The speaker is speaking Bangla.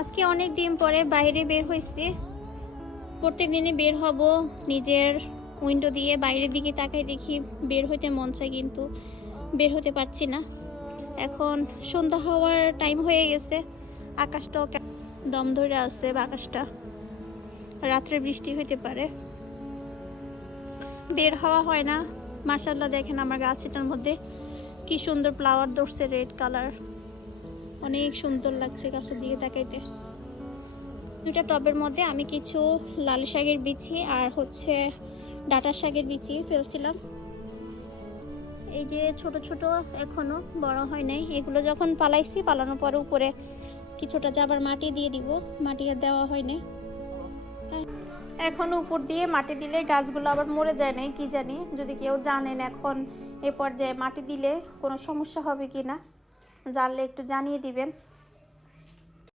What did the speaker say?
আজকে অনেক দিন পরে বাইরে বের হয়েছি। প্রত্যেক দিনই বের হব, নিজের উইন্ডো দিয়ে বাইরের দিকে তাকাই দেখি বের হইতে মন চায়, কিন্তু বের হতে পারছি না। এখন সন্ধ্যা হওয়ার টাইম হয়ে গেছে, আকাশটাও দম ধরে আছে, আকাশটা রাত্রে বৃষ্টি হইতে পারে। বের হওয়া হয় না। মাশাআল্লাহ, দেখেন আমার গাছটার মধ্যে কি সুন্দর ফ্লাওয়ার ধরছে, রেড কালার, অনেক সুন্দর লাগছে গাছের দিকে তাকাইতে। দুটা টবের মধ্যে আমি কিছু লাল শাকের বিচি আর ডাঁটা শাকের বিচি ফেলছিলাম। এই যে ছোট ছোট, এখনো বড় হয় নাই। এগুলো যখন পালাইছি, পালানোর পরে উপরে কিছুটা যাবার মাটি দিয়ে দিব, মাটি আর দেওয়া হয় নাই। এখন উপর দিয়ে মাটি দিলে গাছগুলো আবার মরে যায় নাই, কি জানি। যদি কেউ জানেন এখন এ পর্যায়ে মাটি দিলে কোনো সমস্যা হবে কি না, জানলে একটু জানিয়ে দিবেন।